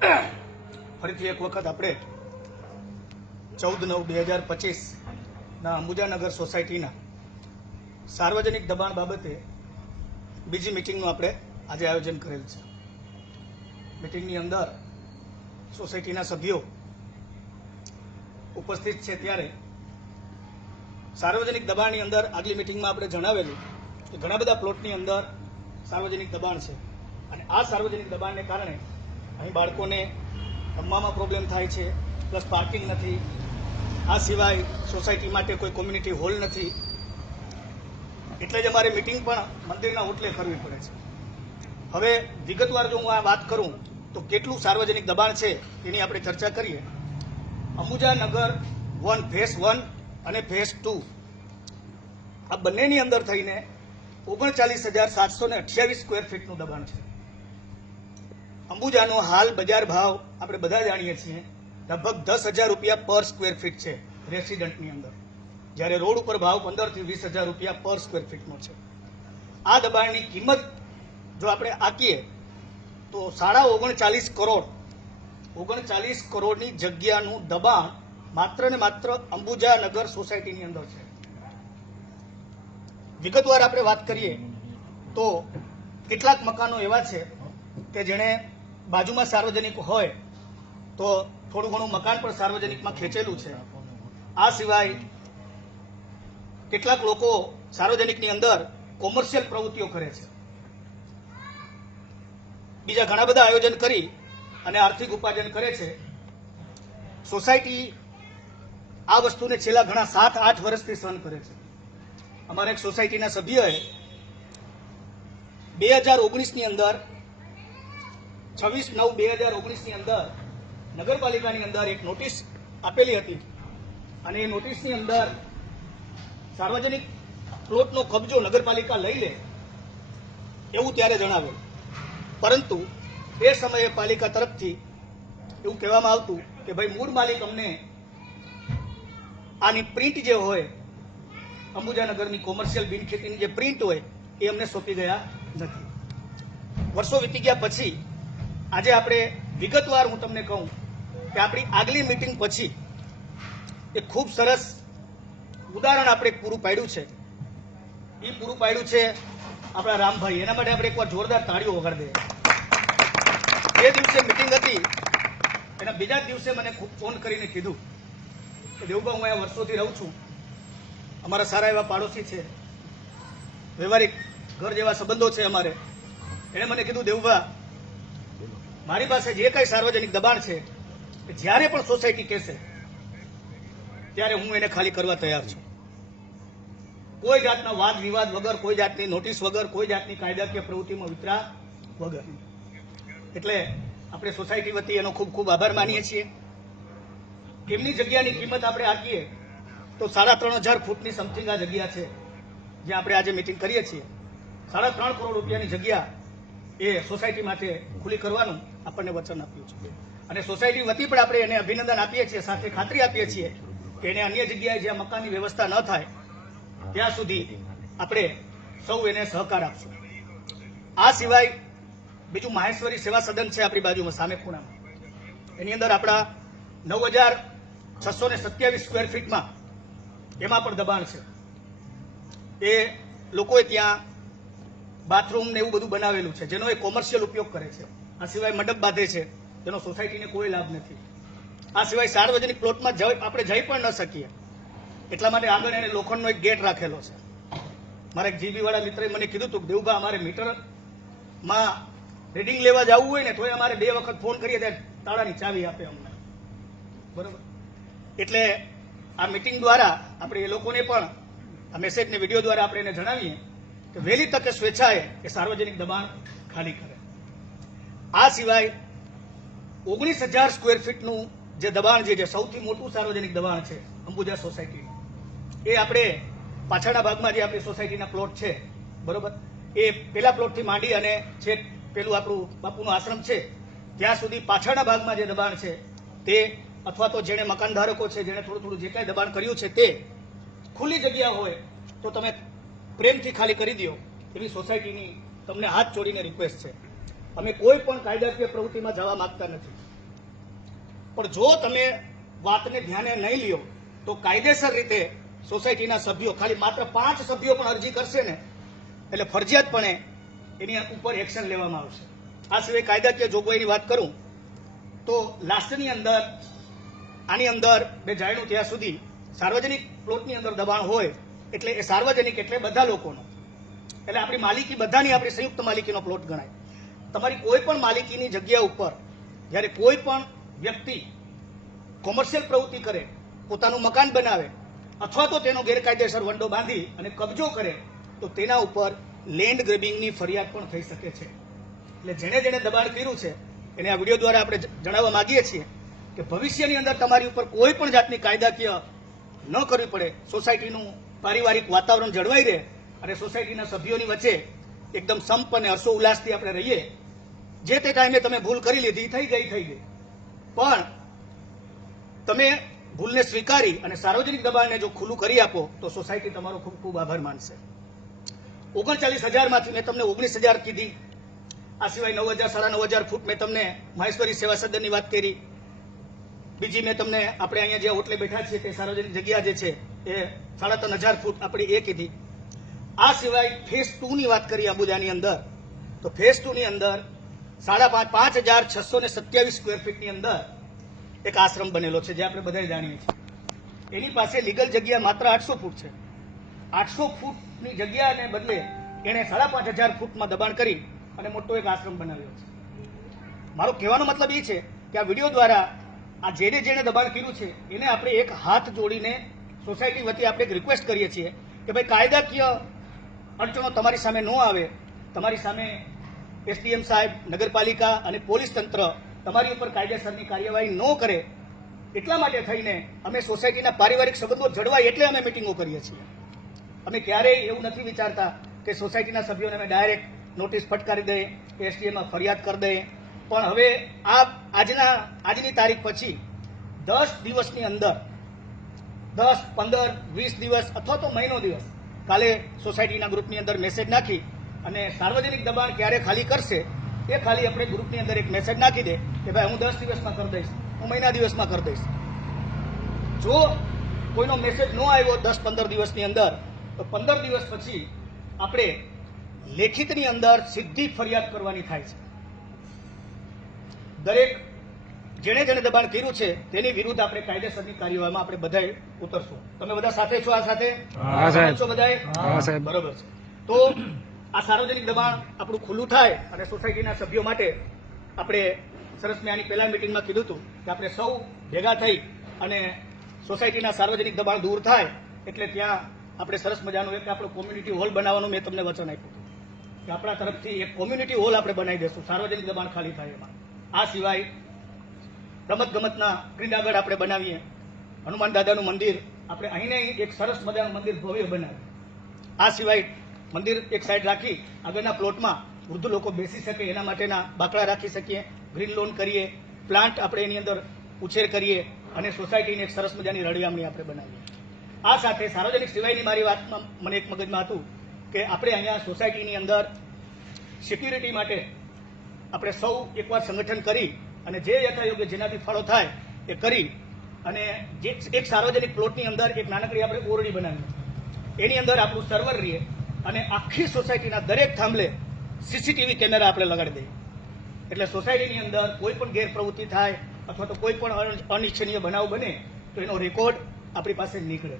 ફરીથી એક વખત આપણે ચૌદ નવ બે હજાર પચીસના અંબુજાનગર સોસાયટીના સાર્વજનિક દબાણ બાબતે બીજી મિટિંગનું આપણે આજે આયોજન કરેલ છે. મિટિંગની અંદર સોસાયટીના સભ્યો ઉપસ્થિત છે ત્યારે સાર્વજનિક દબાણની અંદર આગલી મિટિંગમાં આપણે જણાવેલું કે ઘણા બધા પ્લોટની અંદર સાર્વજનિક દબાણ છે. અને આ સાર્વજનિક દબાણને કારણે અહીં બાળકોને રમવામાં પ્રોબ્લેમ થાય છે પ્લસ પાર્કિંગ નથી. આ સિવાય સોસાયટી માટે કોઈ કોમ્યુનિટી હોલ નથી. એટલે જ અમારે મિટિંગ પણ મંદિરના હોટલે કરવી પડે છે. હવે વિગતવાર જો હું આ વાત કરું, તો કેટલું સાર્વજનિક દબાણ છે એની આપણે ચર્ચા કરીએ. Ambuja Nagar one phase one અને ફેસ ટુ આ બંનેની અંદર થઈને ઓગણચાલીસ હજાર સાતસો ને અઠ્યાવીસ સ્ક્વેર ફીટનું દબાણ છે. અંબુજાનો હાલ બજાર ભાવ આપણે બધા જાણીએ છીએ, લગભગ દસ હજાર રૂપિયા પર સ્ક્વેર ફીટ છે રેસિડન્ટની અંદર. જ્યારે રોડ ઉપર ભાવ પંદરથી વીસ હજાર રૂપિયા પર સ્ક્વેર ફીટનો છે. આ દબાણની કિંમત જો આપણે આંકીએ, તો સાડા ઓગણચાલીસ કરોડ, ઓગણચાલીસ કરોડની જગ્યાનું દબાણ માત્ર ને માત્ર અંબુજા નગર સોસાયટીની અંદર છે. વિગતવાર આપણે વાત કરીએ, તો કેટલાક મકાનો એવા છે કે જેણે બાજુમાં સાર્વજનિક હોય તો થોડું ઘણું મકાન પણ સાર્વજનિકમાં ખેંચેલું છે. આ સિવાય કેટલાક લોકો સાર્વજનિકની અંદર કોમર્શિયલ પ્રવૃત્તિઓ કરે છે. બીજા ઘણા બધા આયોજન કરી અને આર્થિક ઉપાર્જન કરે છે. સોસાયટી આ વસ્તુને છેલ્લા ઘણા સાત, આઠ વર્ષથી સહન કરે છે. અમારા એક સોસાયટીના સભ્યએ બે હજાર ઓગણીસની અંદર છવ્વીસ નવ બે હજાર ઓગણીસની અંદર નગરપાલિકાની અંદર એક નોટિસ આપેલી હતી. અને એ નોટિસની અંદર સાર્વજનિક પ્લોટનો કબજો નગરપાલિકા લઈ લે એવું ત્યારે જણાવ્યું. પરંતુ એ સમયે પાલિકા તરફથી એવું કહેવામાં આવતું કે ભાઈ મૂળ માલિક અમને આની પ્રિન્ટ જે હોય અંબુજાનગરની કોમર્શિયલ બિનખેતીની જે પ્રિન્ટ હોય, એ અમને સોંપી ગયા નથી. વર્ષો વીતી ગયા પછી આજે આપણે વિગતવાર હું તમને કહું કે આપણી આગલી મિટિંગ પછી એક ખૂબ સરસ ઉદાહરણ આપણે પૂરું પાડ્યું છે. એ પૂરું પાડ્યું છે આપણા રામભાઈ. એના માટે આપણે એકવાર જોરદાર તાળીઓ વગાડી દઈએ. જે દિવસે મિટિંગ હતી. એના બીજા દિવસે મને ખૂબ ફોન કરીને કીધું કે દેવભા, હું અહીંયા વર્ષોથી રહું છું. અમારા સારા એવા પાડોશી છે. વ્યવહારિક ઘર જેવા સંબંધો છે અમારે. એણે મને કીધું, દેવભા મારી પાસે જે કઈ સાર્વજનિક દબાણ છે જ્યારે પણ સોસાયટી કહેશે, ત્યારે હું એને ખાલી કરવા તૈયાર છું. કોઈ જાતના વાદ વિવાદ વગર, કોઈ જાતની નોટિસ વગર, કોઈ જાતની કાયદાકીય પ્રવૃત્તિમાં વિતરા વગર. એટલે આપણે સોસાયટી વતી એનો ખૂબ ખૂબ આભાર માનીએ છીએ. એમની જગ્યાની કિંમત આપણે આપીએ, તો સાડા ત્રણ હજાર ફૂટની સમથિંગ આ જગ્યા છે, જે આપણે આજે મિટિંગ કરીએ છીએ. સાડા ત્રણ કરોડ રૂપિયાની જગ્યા એ સોસાયટી માટે ખુલ્લી કરવાનું આપણને વચન આપ્યું છે. અને સોસાયટી વતી પણ આપણે એને અભિનંદન આપીએ છીએ, સાથે ખાતરી આપીએ છીએ કે એને અન્ય જગ્યાએ જ્યાં મકાનની વ્યવસ્થા ન થાય, ત્યાં સુધી આપણે સૌ એને સહકાર આપશું. આ સિવાય બીજું માહેશ્વરી સેવા સદન છે આપણી બાજુમાં, સામે ખૂણામાં એની અંદર આપણા નવ હજાર છસો ને સત્યાવીસ સ્ક્વેર ફીટમાં એમાં પણ દબાણ છે. એ લોકોએ ત્યાં બાથરૂમ ને એવું બધું બનાવેલું છે, જેનો એ કોમર્શિયલ ઉપયોગ કરે છે. આ સિવાય મંડપ બાંધે છે. તેનો સોસાયટીને કોઈ લાભ નથી. આ સિવાય સાર્વજનિક પ્લોટમાં જઈ આપણે જઈ પણ ન શકીએ. એટલા માટે આગળ એને લોખંડનો એક ગેટ રાખેલો છે. મારા એક જીબીવાળા મિત્રે મને કીધું હતું કે, દેવભા, અમારે મીટરમાં રીડિંગ લેવા જવું હોય ને, તોય અમારે બે વખત ફોન કરીએ ત્યારે તાળાની ચાવી આપે અમને. બરોબર? એટલે આ મિટિંગ દ્વારા આપણે એ લોકોને પણ, આ મેસેજને વીડિયો દ્વારા આપણે એને જણાવીએ કે, વહેલી તકે સ્વેચ્છાએ એ સાર્વજનિક દબાણ ખાલી કરે. આ સિવાય ઓગણીસ હજાર સ્ક્વેર ફીટનું જે દબાણ છે, જે સૌથી મોટું સાર્વજનિક દબાણ છે, અંબુજા સોસાયટી એ આપણે પાછળના ભાગમાં જે આપણી સોસાયટીના પ્લોટ છે, બરોબર? એ પેલા પ્લોટથી માંડી અને છેક પેલું આપણું બાપુનો આશ્રમ છે, ત્યાં સુધી પાછળના ભાગમાં જે દબાણ છે, તે અથવા તો જેણે મકાન ધારકો છે, જેણે થોડું થોડું જે કાંઈ દબાણ કર્યું છે, તે ખુલ્લી જગ્યા હોય તો તમે પ્રેમથી ખાલી કરી દો એવી સોસાયટીની તમને હાથ જોડીને રિક્વેસ્ટ છે. અમે કોઈ પણ કાયદાકીય પ્રવૃત્તિમાં જવા માંગતા નથી. પણ જો તમે વાતને ધ્યાને નહીં લ્યો, તો કાયદેસર રીતે સોસાયટીના સભ્યો, ખાલી માત્ર પાંચ સભ્યો પણ અરજી કરશે ને, એટલે ફરજિયાતપણે એની ઉપર એક્શન લેવામાં આવશે. આ સિવાય કાયદાકીય જોગવાઈની વાત કરું, તો લાસ્ટની અંદર, આની અંદર બે જાણ્યું ત્યાં સુધી સાર્વજનિક પ્લોટની અંદર દબાણ હોય, એટલે એ સાર્વજનિક એટલે બધા લોકોનો. એટલે આપણી માલિકી બધાની આપણી સંયુક્ત માલિકીનો પ્લોટ ગણાય. તમારી કોઈ પણ માલિકીની જગ્યા ઉપર જ્યારે કોઈ પણ વ્યક્તિ કોમર્શિયલ પ્રવૃત્તિ કરે, પોતાનું મકાન બનાવે, અથવા તો તેનો ગેરકાયદેસર વંડો બાંધી અને કબજો કરે, તો તેના ઉપર લેન્ડ ગ્રેબિંગની ફરિયાદ પણ થઈ શકે છે. એટલે જેણે જેણે દબાણ કર્યું છે, એને આ વીડિયો દ્વારા આપણે જણાવવા માંગીએ છીએ કે ભવિષ્યની અંદર તમારી ઉપર કોઈ પણ જાતની કાયદાકીય ન કરવી પડે. સોસાયટીનું પારિવારિક વાતાવરણ જળવાઈ રહે અને સોસાયટીના સભ્યોની વચ્ચે એકદમ સંપ અને હર્ષો ઉલ્લાસથી આપણે રહીએ જે તે ટાઈમે તમે ભૂલ કરી લીધી, થઈ ગઈ થઈ ગઈ. પણ તમે ભૂલને સ્વીકારી અને સાર્વજનિક દબાણને જો ખુલ્લું કરી આપો, તો સોસાયટી તમારો ખૂબ ખૂબ આભાર માનશે. ઓગણચાલીસ હજારમાંથી મેં તમને ઓગણીસ હજાર કીધી. આ સિવાય નવ હજાર, સાડા નવ હજાર ફૂટ મેં તમને મહેશ્વરી સેવા સદનની વાત કરી. બીજી મેં તમને આપણે અહીંયા જે હોટલે બેઠા છીએ, તે સાર્વજનિક જગ્યા જે છે, એ સાડા ત્રણ હજાર ફૂટ આપણી એ કીધી. આ સિવાય ફેઝ ટુની વાત કરી અંબુજાની અંદર. તો ફેઝ ટુની અંદર સાડા પાંચ પાંચ હજાર છસો ને સત્યાવીસ સ્ક્વેર ફીટની અંદર એક આશ્રમ બનેલો છે જે આપણે બધા જાણીએ છીએ. એની પાસે લીગલ જગ્યા માત્ર આઠસો ફૂટ છે. આઠસો ફૂટની જગ્યાને બદલે એણે સાડા પાંચ હજાર ફૂટમાં દબાણ કરી અને મોટો એક આશ્રમ બનાવ્યો છે. મારો કહેવાનો મતલબ એ છે કે આ વીડિયો દ્વારા આ જેને જેને દબાણ કર્યું છે, એને આપણે એક હાથ જોડીને સોસાયટી વતી આપણે એક રિક્વેસ્ટ કરીએ છીએ કે ભાઈ કાયદાકીય અડચણો તમારી સામે ન આવે, તમારી સામે એસડીએમ સાહેબ, નગરપાલિકા અને પોલીસ તંત્ર તમારી ઉપર કાયદેસરની કાર્યવાહી ન કરે એટલા માટે થઈને અમે સોસાયટીના પારિવારિક સંબંધો જળવાય એટલે અમે મિટિંગો કરીએ છીએ. અમે ક્યારેય એવું નથી વિચારતા કે સોસાયટીના સભ્યોને અમે ડાયરેક્ટ નોટિસ ફટકારી દઈએ, કે એસડીએમમાં ફરિયાદ કરી દઈએ. પણ હવે આ આજના, આજની તારીખ પછી દસ દિવસની અંદર, દસ, પંદર, વીસ દિવસ અથવા તો મહિનો દિવસ કાલે સોસાયટીના ગ્રુપની અંદર મેસેજ નાખી અને સાર્વજનિક દબાણ ક્યારે ખાલી કરશે એ ખાલી આપણે ગ્રુપની અંદર એક મેસેજ નાખી દે કે ભાઈ હું દસ દિવસમાં કરી દઈશ હું મહિના દિવસમાં કરી દઈશ. જો કોઈનો મેસેજ ન આવ્યો દસ પંદર દિવસની અંદર તો પંદર દિવસ પછી આપણે લેખિતની અંદર સીધી ફરિયાદ કરવાની થાય છે. દરેક જેણે જેણે દબાણ કર્યું છે તેની વિરુદ્ધ આપણે કાયદેસરની કાર્યવાહીમાં આપણે બધાએ ઉતરશું. તમે બધા સાથે છો આ સાથે? છો બધાએ? બરોબર છે. તો આ સાર્વજનિક દબાણ આપણું ખુલ્લું થાય અને સોસાયટીના સભ્યો માટે આપણે સરસ મેં આની પહેલા મિટિંગમાં કીધું હતું કે આપણે સૌ ભેગા થઈ અને સોસાયટીના સાર્વજનિક દબાણ દૂર થાય એટલે ત્યાં આપણે સરસ મજાનું એક આપણો કોમ્યુનિટી હોલ બનાવવાનું મેં તમને વચન આપ્યું હતું. કે આપણા તરફથી એક કોમ્યુનિટી હોલ આપણે બનાવી દઈશું સાર્વજનિક દબાણ ખાલી થાય એમાં. આ સિવાય રમત ગમતના ક્રીડાગઢ આપણે બનાવીએ. હનુમાન દાદાનું મંદિર, આપણે અહીં એક સરસ મજાનું મંદિર ભવ્ય બનાવીએ. આ સિવાય મંદિર એક સાઈડ રાખી આગળના પ્લોટમાં વૃદ્ધ લોકો બેસી શકે, એના માટેના બાકડા રાખી શકીએ ગ્રીન લોન કરીએ પ્લાન્ટ આપણે એની અંદર ઉછેર કરીએ અને સોસાયટીની એક સરસ મજાની રળિયામણી આપણે બનાવીએ. આ સાથે સાર્વજનિક સિવાયની મારી વાતમાં મને એક મગજમાં હતું કે આપણે અહીંયા સોસાયટીની અંદર સિક્યુરિટી માટે આપણે સૌ એકવાર સંગઠન કરી અને જે યથાયોગ્ય જેનાથી ફળો થાય એ કરી અને જે એક સાર્વજનિક પ્લોટની અંદર એક નાનકડી આપણે ઓરડી બનાવી. એની અંદર આપણું સર્વર રહીએ અને આખી સોસાયટીના દરેક થાંભલે સીસીટીવી કેમેરા આપણે લગાડી દઈએ. એટલે સોસાયટીની અંદર કોઈ પણ ગેરપ્રવૃત્તિ થાય અથવા તો કોઈ પણ અનિચ્છનીય બનાવ બને, તો એનો રેકોર્ડ આપણી પાસે નીકળે.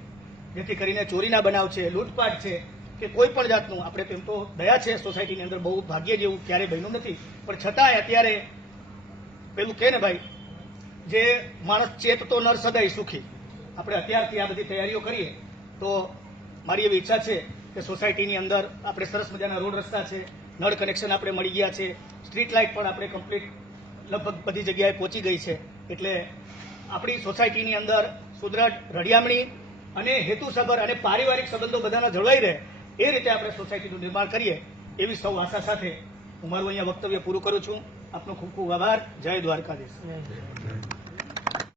જેથી કરીને ચોરીના બનાવ છે, લૂંટપાટ છે, કે કોઈ પણ જાતનું, આપણે તેમ તો દયા છે સોસાયટીની અંદર બહુ ભાગ્ય જેવું ક્યારેય બન્યું નથી. પણ છતાંય અત્યારે પેલું કહે ને ભાઈ, જે માણસ ચેત તો નર સદાય સુખી. આપણે અત્યારથી આ બધી તૈયારીઓ કરીએ, તો મારી એવી ઈચ્છા છે કે સોસાયટીની અંદર આપણે સરસ મજાના રોડ રસ્તા છે, નળ કનેક્શન આપણે મળી ગયા છે સ્ટ્રીટ લાઇટ પણ આપણે કમ્પ્લીટ લગભગ બધી જગ્યાએ પહોંચી ગઈ છે. એટલે આપણી સોસાયટીની અંદર સુદ્રઢ રડિયામણી અને હેતુસભર અને પારિવારિક સંબંધો બધાના જળવાઈ રહે એ રીતે આપણે સોસાયટીનું નિર્માણ કરીએ એવી સૌ આશા સાથે હું મારું અહીંયા વક્તવ્ય પૂરું કરું છું. આપનો ખૂબ ખૂબ આભાર. જય દ્વારકાધીશ.